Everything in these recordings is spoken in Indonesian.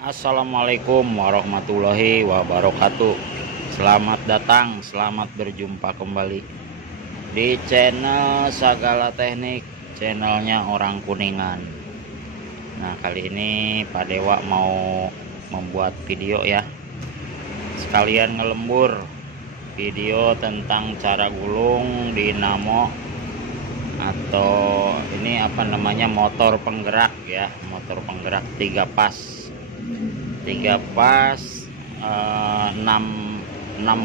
Assalamualaikum warahmatullahi wabarakatuh. Selamat datang, selamat berjumpa kembali di channel Sagala Teknik, channelnya orang Kuningan. Nah, kali ini Pak Dewa mau membuat video ya, sekalian ngelembur video tentang cara gulung dinamo atau ini apa namanya, motor penggerak ya, motor penggerak 3 pas 6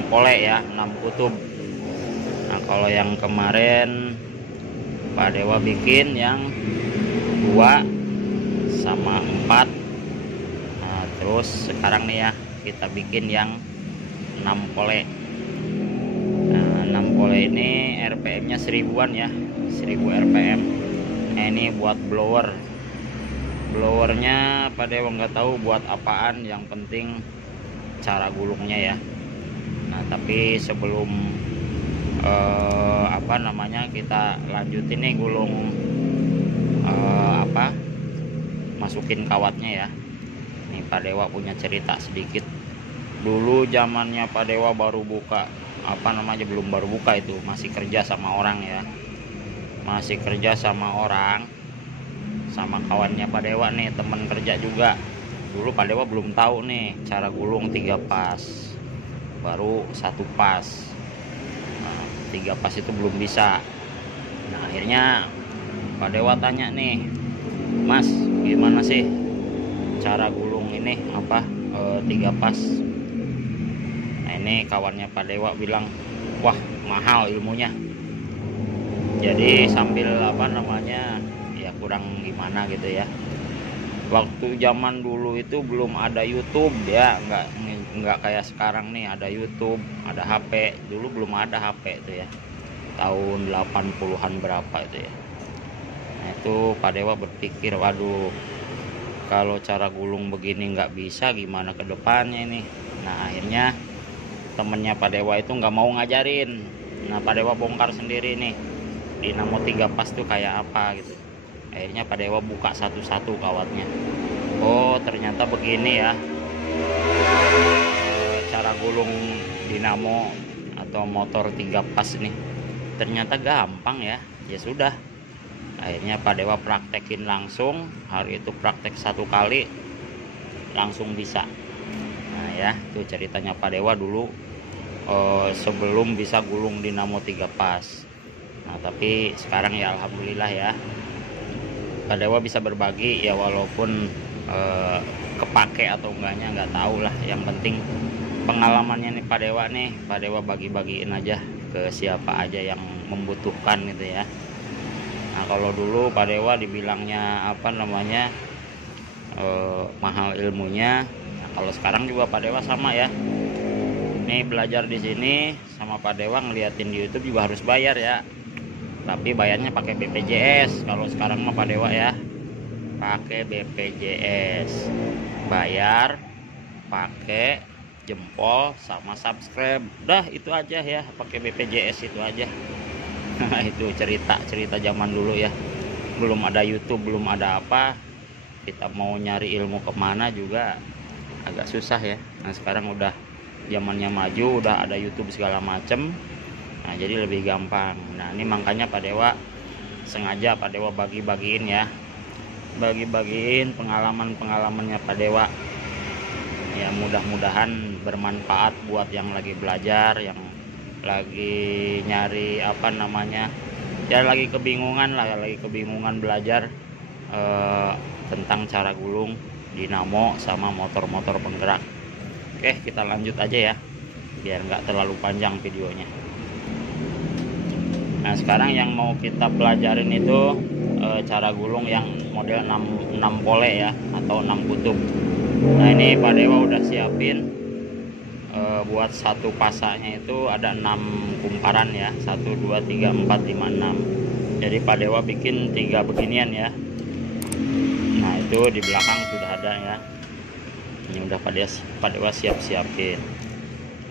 pole ya, 6 kutub. Nah, kalau yang kemarin Pak Dewa bikin yang 2 sama 4. Nah, terus sekarang nih ya, kita bikin yang 6 pole. Nah, 6 pole ini RPM nya 1000-an ya, 1000 RPM. Nah, ini buat blowernya Pak Dewa nggak tahu buat apaan, yang penting cara gulungnya ya. Nah, tapi sebelum apa namanya, kita lanjutin nih gulung masukin kawatnya ya. Nih Pak Dewa punya cerita sedikit. Dulu zamannya Pak Dewa baru buka belum baru buka, itu masih kerja sama orang ya, masih kerja sama orang, sama kawannya Pak Dewa nih, temen kerja juga. Dulu Pak Dewa belum tahu nih cara gulung 3 pas, baru 1 pas. Nah, 3 pas itu belum bisa. Nah, akhirnya Pak Dewa tanya nih, Mas, gimana sih cara gulung ini 3 pas? Nah, ini kawannya Pak Dewa bilang, wah mahal ilmunya. Jadi sambil ya kurang gimana gitu ya. Waktu zaman dulu itu belum ada YouTube ya, nggak kayak sekarang nih ada YouTube, ada HP. Dulu belum ada HP itu ya, tahun 80-an berapa itu ya. Nah, itu Pak Dewa berpikir, waduh, kalau cara gulung begini nggak bisa, gimana ke depannya ini. Nah, akhirnya temennya Pak Dewa itu nggak mau ngajarin. Nah, Pak Dewa bongkar sendiri nih dinamo 3 pas tuh kayak apa gitu. Akhirnya Pak Dewa buka satu-satu kawatnya. Oh, ternyata begini ya cara gulung dinamo atau motor 3 pas nih. Ternyata gampang ya. Ya sudah, akhirnya Pak Dewa praktekin langsung. Hari itu praktek 1 kali langsung bisa. Nah ya, itu ceritanya Pak Dewa dulu sebelum bisa gulung dinamo 3 pas. Nah, tapi sekarang ya alhamdulillah ya, Pak Dewa bisa berbagi ya, walaupun kepake atau enggaknya nggak tahu lah. Yang penting pengalamannya nih Pak Dewa bagi-bagiin aja ke siapa aja yang membutuhkan gitu ya. Nah, kalau dulu Pak Dewa dibilangnya mahal ilmunya. Nah, kalau sekarang juga Pak Dewa sama ya. Nih belajar di sini sama Pak Dewa, ngeliatin di YouTube juga harus bayar ya. Tapi bayarnya pakai BPJS. Kalau sekarang mah Pak Dewa ya pakai BPJS, bayar pakai jempol sama subscribe. Udah itu aja ya, pakai BPJS itu aja. Nah, itu cerita zaman dulu ya, belum ada YouTube, belum ada apa, kita mau nyari ilmu kemana juga agak susah ya. Nah, sekarang udah zamannya maju, udah ada YouTube segala macem. Nah, jadi lebih gampang. Nah, ini makanya Pak Dewa sengaja Pak Dewa bagi-bagiin ya, bagi-bagiin pengalamannya Pak Dewa ya. Mudah-mudahan bermanfaat buat yang lagi belajar, yang lagi nyari ya lagi kebingungan belajar tentang cara gulung dinamo sama motor-motor penggerak. Oke, kita lanjut aja ya biar nggak terlalu panjang videonya. Nah, sekarang yang mau kita pelajarin itu cara gulung yang model 6 pole ya, atau 6 kutub. Nah, ini Pak Dewa udah siapin buat satu pasanya itu ada 6 kumparan ya, 1 2 3 4 5 6. Jadi Pak Dewa bikin 3 beginian ya. Nah, itu di belakang sudah ada ya. Ini udah Pak Dewa siapin.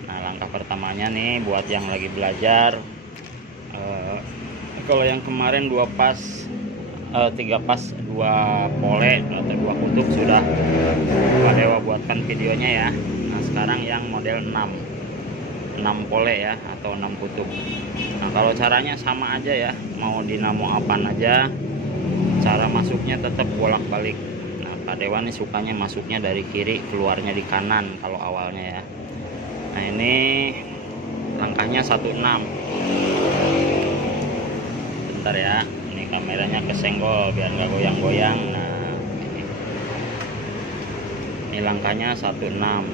Nah, langkah pertamanya nih buat yang lagi belajar, kalau yang kemarin 2 pas 3 pas 2 pole atau 2 kutub sudah Pak Dewa buatkan videonya ya. Nah sekarang yang model 6 pole ya, atau 6 kutub. Nah kalau caranya sama aja ya, mau dinamo apaan aja, cara masuknya tetap bolak-balik. Nah Pak Dewa nih sukanya masuknya dari kiri, keluarnya di kanan kalau awalnya ya. Nah ini langkahnya 16. Bentar ya, ini kameranya kesenggol biar nggak goyang-goyang. Nah ini langkahnya 16.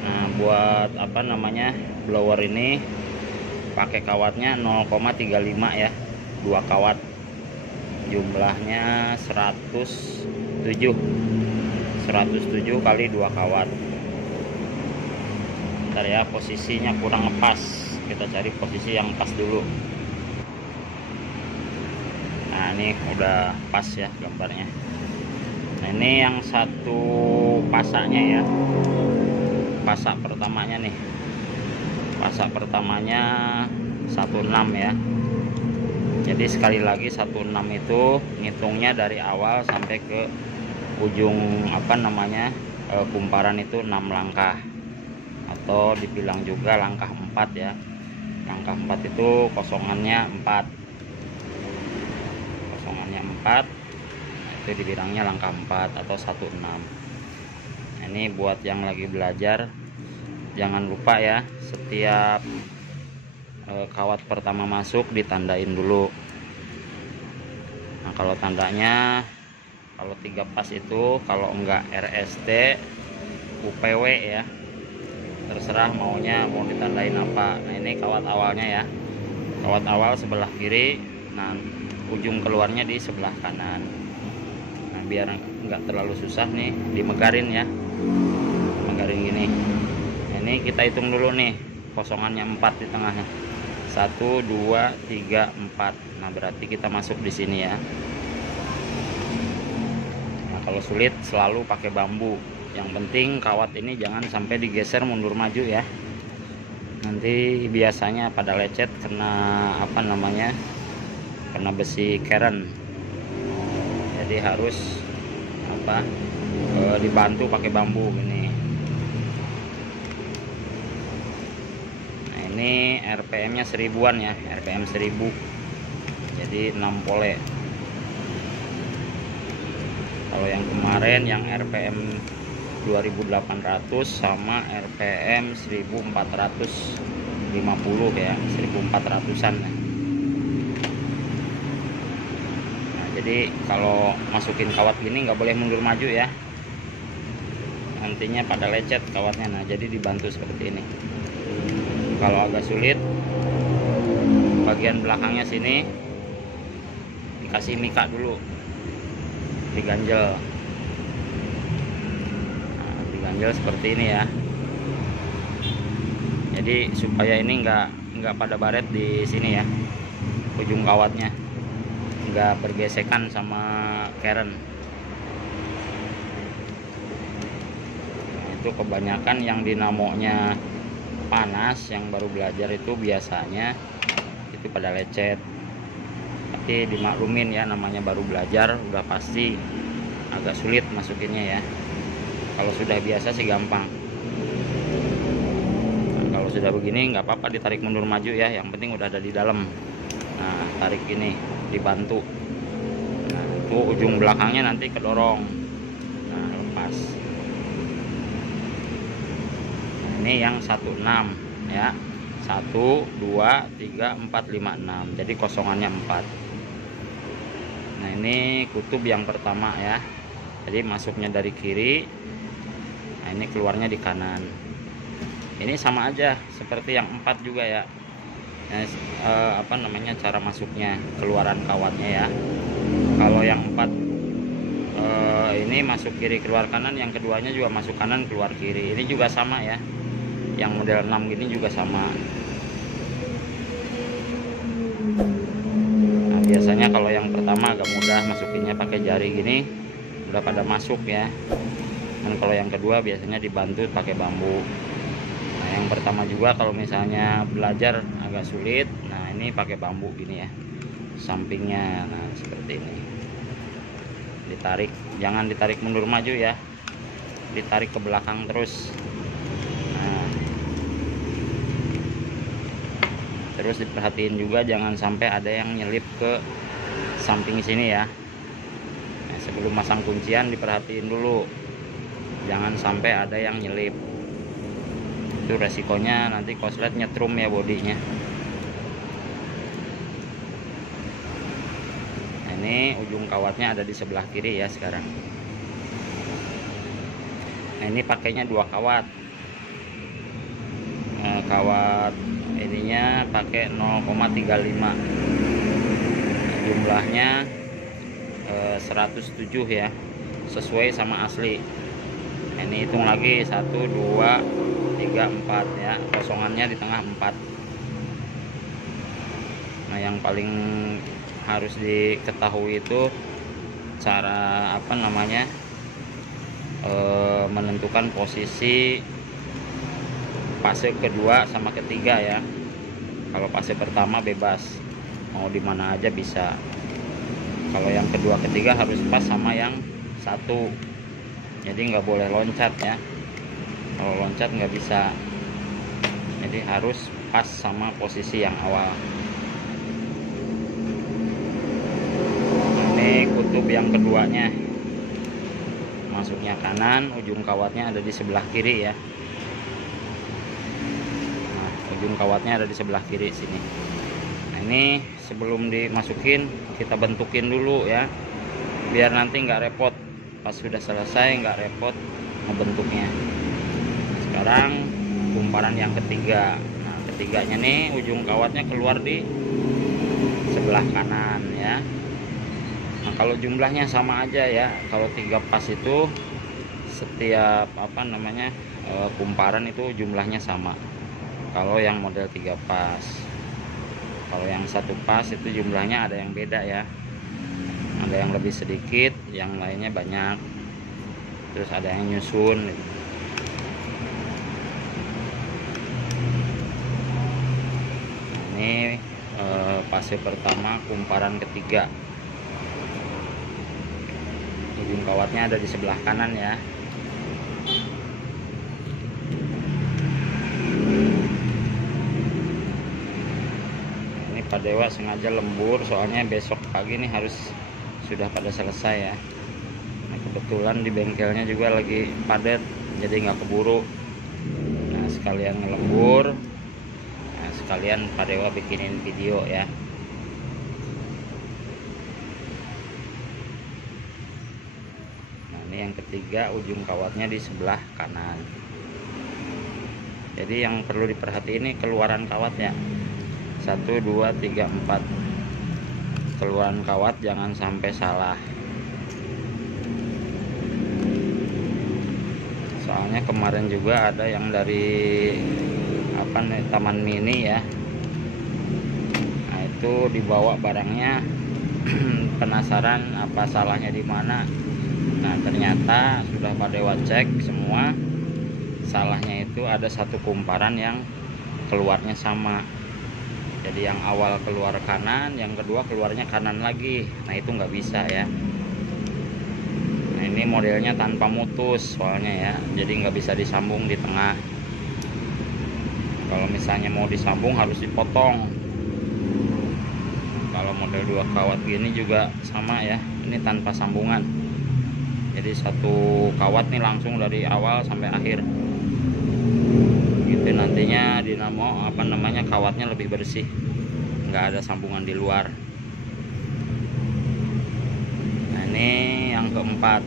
Nah buat apa namanya blower ini pakai kawatnya 0,35 ya, 2 kawat, jumlahnya 107 kali 2 kawat. Bentar ya, posisinya kurang pas, kita cari posisi yang pas dulu. Nah ini udah pas ya gambarnya. Nah ini yang satu pasaknya ya, pasak pertamanya nih, pasak pertamanya 16 ya. Jadi sekali lagi 16 itu ngitungnya dari awal sampai ke ujung apa namanya kumparan itu 6 langkah, atau dibilang juga langkah 4 ya. Langkah 4 itu kosongannya 4, nah, itu dibilangnya langkah 4 atau 16. Nah, ini buat yang lagi belajar jangan lupa ya, setiap kawat pertama masuk ditandain dulu. Nah kalau tandanya, kalau 3 pas itu, kalau enggak RST, UPW ya, terserah maunya mau ditandain apa. Nah ini kawat awalnya ya, kawat awal sebelah kiri, nah ujung keluarnya di sebelah kanan. Nah biar enggak terlalu susah nih dimegarin ya, megarin gini. Nah, ini kita hitung dulu nih, kosongannya 4 di tengahnya, 1 2 3 4. Nah berarti kita masuk di sini ya. Kalau sulit selalu pakai bambu. Yang penting kawat ini jangan sampai digeser mundur maju ya. Nanti biasanya pada lecet kena apa namanya, kena besi keren. Jadi harus apa dibantu pakai bambu gini. Nah ini RPM nya 1000-an ya, RPM 1000, jadi 6 pole. Kalau yang kemarin yang RPM 2800 sama RPM 1450 ya, 1400-an ya. Nah jadi kalau masukin kawat gini nggak boleh mundur maju ya, nantinya pada lecet kawatnya. Nah jadi dibantu seperti ini. Kalau agak sulit, bagian belakangnya sini dikasih mika dulu, diganjel. Nah, diganjel seperti ini ya. Jadi supaya ini nggak pada baret di sini ya, ujung kawatnya nggak bergesekan sama keren. Nah, itu kebanyakan yang dinamonya panas, yang baru belajar itu biasanya itu pada lecet. Tapi dimaklumin ya, namanya baru belajar, udah pasti agak sulit masukinnya ya. Kalau sudah biasa sih gampang. Nah, kalau sudah begini nggak apa-apa ditarik mundur maju ya, yang penting udah ada di dalam. Nah tarik ini dibantu. Nah itu ujung belakangnya nanti kedorong. Nah lepas. Nah, ini yang 16 ya, 1 2 3 4 5 6, jadi kosongannya 4. Nah ini kutub yang pertama ya, jadi masuknya dari kiri, nah ini keluarnya di kanan. Ini sama aja seperti yang 4 juga ya. Nah, apa namanya cara masuknya, keluaran kawatnya ya. Kalau yang 4 ini masuk kiri keluar kanan, yang keduanya juga masuk kanan keluar kiri. Ini juga sama ya, yang model 6 gini juga sama. Biasanya kalau yang pertama agak mudah masukinnya, pakai jari gini udah pada masuk ya. Dan kalau yang kedua biasanya dibantu pakai bambu. Nah yang pertama juga kalau misalnya belajar agak sulit, nah ini pakai bambu gini ya sampingnya. Nah seperti ini, ditarik, jangan ditarik mundur maju ya, ditarik ke belakang terus. Nah terus diperhatiin juga jangan sampai ada yang nyelip ke samping sini ya. Nah, sebelum masang kuncian diperhatiin dulu, jangan sampai ada yang nyelip. Itu resikonya nanti koslet nyetrum ya bodinya. Nah, ini ujung kawatnya ada di sebelah kiri ya sekarang. Nah ini pakainya 2 kawat. Kawat ininya pakai 0,35, jumlahnya 107 ya, sesuai sama asli. Nah, ini hitung lagi 1 2 3 4 ya, kosongannya di tengah 4. Nah yang paling harus diketahui itu cara apa namanya, menentukan posisi fase kedua sama ketiga ya. Kalau fase pertama bebas, mau dimana aja bisa. Kalau yang kedua ketiga harus pas sama yang satu, jadi nggak boleh loncat ya. Kalau loncat nggak bisa, jadi harus pas sama posisi yang awal. Ini kutub yang keduanya, masuknya kanan, ujung kawatnya ada di sebelah kiri ya. Nah, ujung kawatnya ada di sebelah kiri sini. Nah ini sebelum dimasukin kita bentukin dulu ya, biar nanti nggak repot. Pas sudah selesai nggak repot ngebentuknya. Sekarang kumparan yang ketiga. Nah ketiganya nih ujung kawatnya keluar di sebelah kanan ya. Nah kalau jumlahnya sama aja ya, kalau 3 pas itu setiap apa namanya kumparan itu jumlahnya sama. Kalau yang model 3 pas, kalau yang 1 pas itu jumlahnya ada yang beda ya, ada yang lebih sedikit, yang lainnya banyak, terus ada yang nyusun gitu. Ini fase pertama kumparan ketiga, ujung kawatnya ada di sebelah kanan ya. Ini Pak Dewa sengaja lembur soalnya besok pagi nih harus sudah pada selesai ya. Nah, kebetulan di bengkelnya juga lagi padat, jadi nggak keburu. Nah sekalian ngelembur, sekalian Pak Dewa bikinin video ya. Nah ini yang ketiga, ujung kawatnya di sebelah kanan. Jadi yang perlu diperhatiin ini keluaran kawat ya, 1 2 3 4, keluaran kawat jangan sampai salah. Soalnya kemarin juga ada yang dari apa nih, Taman Mini ya. Nah itu dibawa barangnya penasaran apa salahnya di mana. Nah ternyata sudah Pak Dewa cek semua, salahnya itu ada 1 kumparan yang keluarnya sama. Jadi yang awal keluar kanan, yang kedua keluarnya kanan lagi. Nah itu nggak bisa ya. Nah ini modelnya tanpa mutus soalnya ya, jadi nggak bisa disambung di tengah. Kalau misalnya mau disambung harus dipotong. Kalau model 2 kawat gini juga sama ya, ini tanpa sambungan. Jadi 1 kawat nih langsung dari awal sampai akhir. Gitu nantinya dinamo apa namanya kawatnya lebih bersih, nggak ada sambungan di luar. Nah ini yang keempat,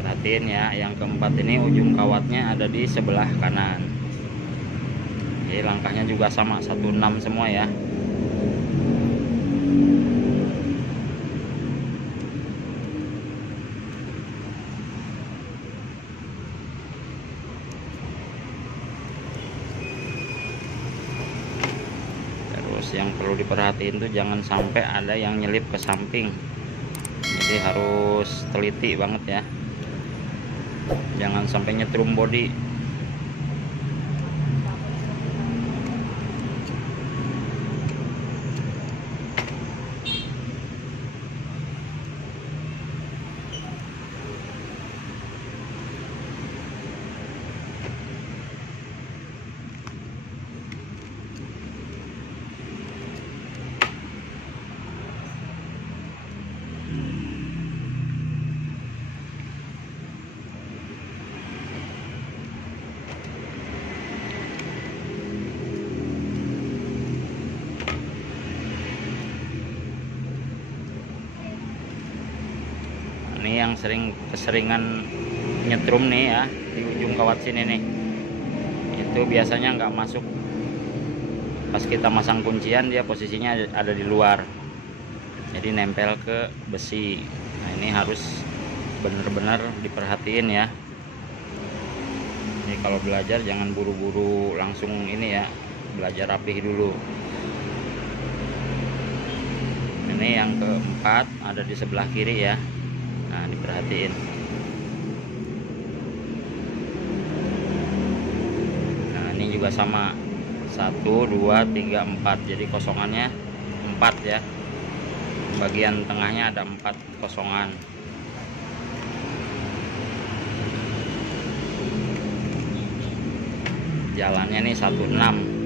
perhatiin ya, yang keempat ini ujung kawatnya ada di sebelah kanan. Jadi langkahnya juga sama, 16 semua ya. Terus yang perlu diperhatiin tuh jangan sampai ada yang nyelip ke samping. Jadi harus teliti banget ya. Jangan sampai nyetrum body. ini yang keseringan nyetrum nih ya, di ujung kawat sini nih, itu biasanya nggak masuk. Pas kita masang kuncian dia posisinya ada di luar, jadi nempel ke besi. Nah ini harus benar-benar diperhatiin ya. Jadi kalau belajar jangan buru-buru langsung ini ya, belajar rapih dulu. Ini yang keempat ada di sebelah kiri ya. Nah diperhatiin. Nah ini juga sama, 1 2 3 4, jadi kosongannya 4 ya. Bagian tengahnya ada 4 kosongan. Jalannya nih 16.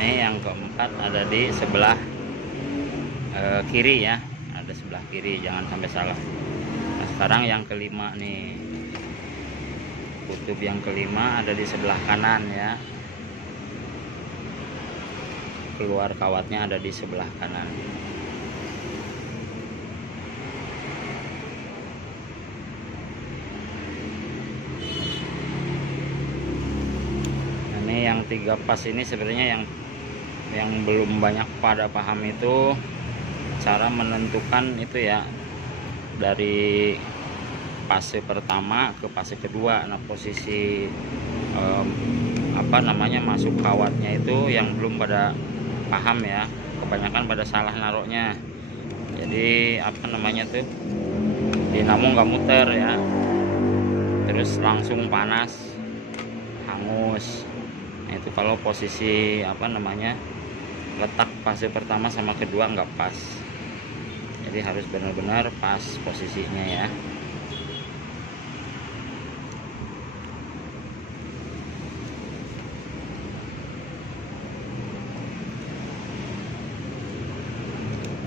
Yang keempat ada di sebelah kiri ya, ada sebelah kiri, jangan sampai salah. Nah sekarang yang kelima nih, kutub yang kelima ada di sebelah kanan ya, keluar kawatnya ada di sebelah kanan. Nah, ini yang 3 pas ini sebenarnya yang belum banyak pada paham itu cara menentukan itu ya, dari fase pertama ke fase kedua. Nah posisi masuk kawatnya itu yang belum pada paham ya, kebanyakan pada salah naruhnya. Jadi dinamo nggak muter ya, terus langsung panas, hangus. Nah itu kalau posisi letak fase pertama sama kedua nggak pas, jadi harus benar-benar pas posisinya ya.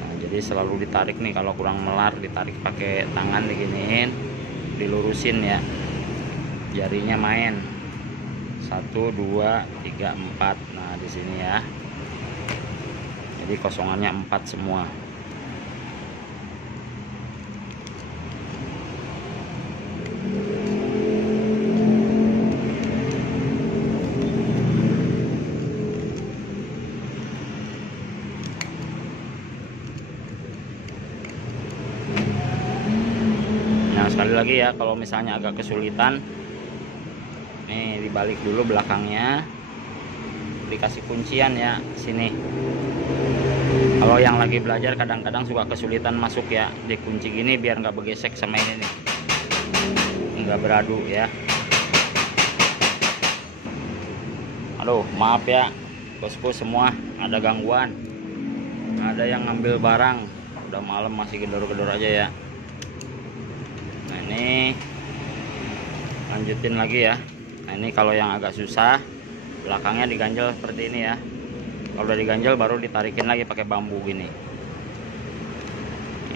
Nah, jadi selalu ditarik nih, kalau kurang melar ditarik pakai tangan, diginiin, dilurusin ya, jarinya main 1 2 3 4. Nah di sini ya, jadi kosongannya 4 semua. Nah sekali lagi ya, kalau misalnya agak kesulitan, nih dibalik dulu belakangnya, dikasih kuncian ya sini. Kalau yang lagi belajar kadang-kadang suka kesulitan masuk ya, dikunci gini biar nggak bergesek sama ini nih, nggak beradu ya. Aduh maaf ya bosku semua, ada gangguan, ada yang ngambil barang, udah malam masih gedor-gedor aja ya. Nah ini lanjutin lagi ya. Nah ini kalau yang agak susah, belakangnya diganjel seperti ini ya. Kalau udah diganjel baru ditarikin lagi pakai bambu gini.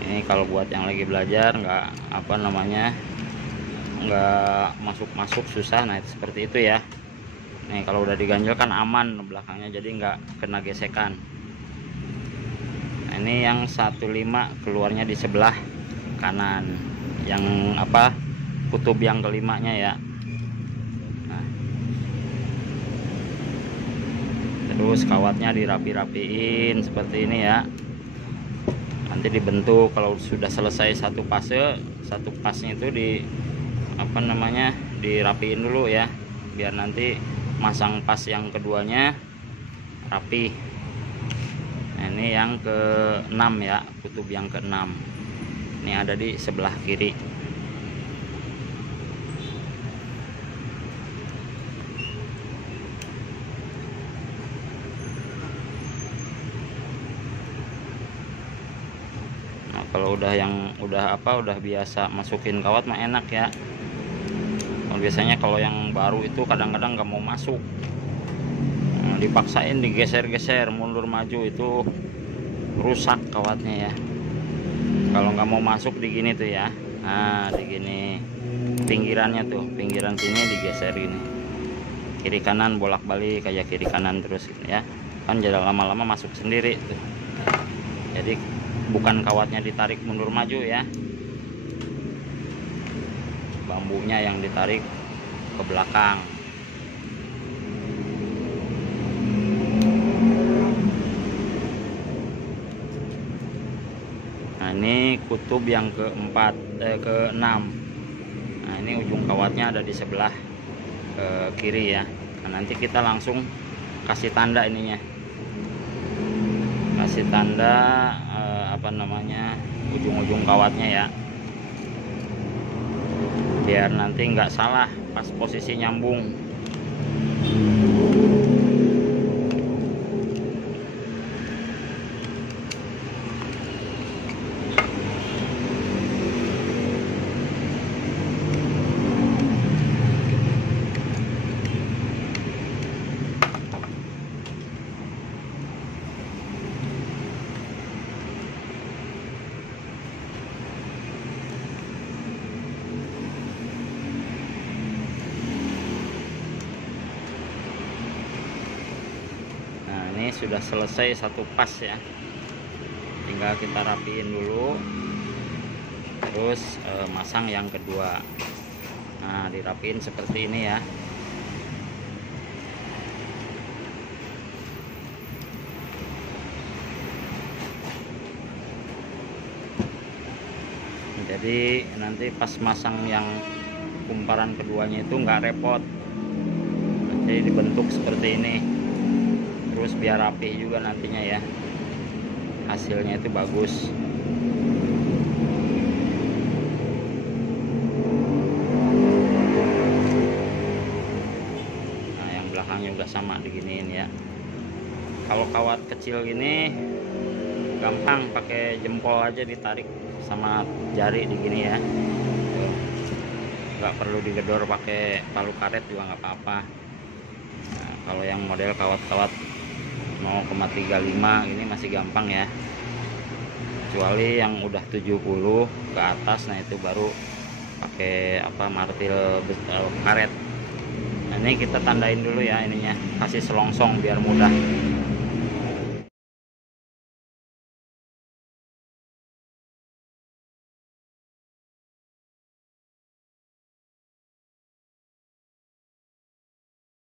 Ini kalau buat yang lagi belajar nggak masuk susah. Nah itu seperti itu ya. Nih kalau udah diganjel kan aman belakangnya, jadi nggak kena gesekan. Nah, ini yang 15 keluarnya di sebelah kanan, yang kutub yang kelimanya ya. Terus kawatnya dirapi-rapiin seperti ini ya, nanti dibentuk. Kalau sudah selesai satu pasnya itu dirapiin dulu ya, biar nanti masang pas yang keduanya rapi. Nah ini yang ke-6 ya, kutub yang ke-6 ini ada di sebelah kiri. Kalau udah biasa masukin kawat mah enak ya. Biasanya kalau yang baru itu kadang-kadang nggak mau masuk, dipaksain digeser-geser mundur maju, itu rusak kawatnya ya. Kalau nggak mau masuk di gini tuh ya, nah di gini pinggirannya tuh, pinggiran sini digeser gini, kiri kanan bolak-balik kayak kiri kanan terus gitu ya, kan jadi lama-lama masuk sendiri tuh. Jadi bukan kawatnya ditarik mundur maju ya, bambunya yang ditarik ke belakang. Nah ini kutub yang ke-6. Nah ini ujung kawatnya ada di sebelah kiri ya. Nah, nanti kita langsung kasih tanda ininya, kasih tanda ujung-ujung kawatnya ya, biar nanti nggak salah pas posisi nyambung. Ini sudah selesai satu pas ya, tinggal kita rapiin dulu, terus masang yang kedua. Nah dirapiin seperti ini ya. Jadi nanti pas masang yang kumparan keduanya itu nggak repot, jadi dibentuk seperti ini. Terus biar rapi juga nantinya ya, hasilnya itu bagus. Nah yang belakang juga sama diginiin ya. Kalau kawat kecil gini gampang, pakai jempol aja ditarik sama jari digini ya, nggak perlu digedor pakai palu karet juga nggak apa-apa. Nah, kalau yang model kawat-kawat 0,35 ini masih gampang ya, kecuali yang udah 70 ke atas, nah itu baru pakai martil karet. Nah, ini kita tandain dulu ya ininya, kasih selongsong biar mudah.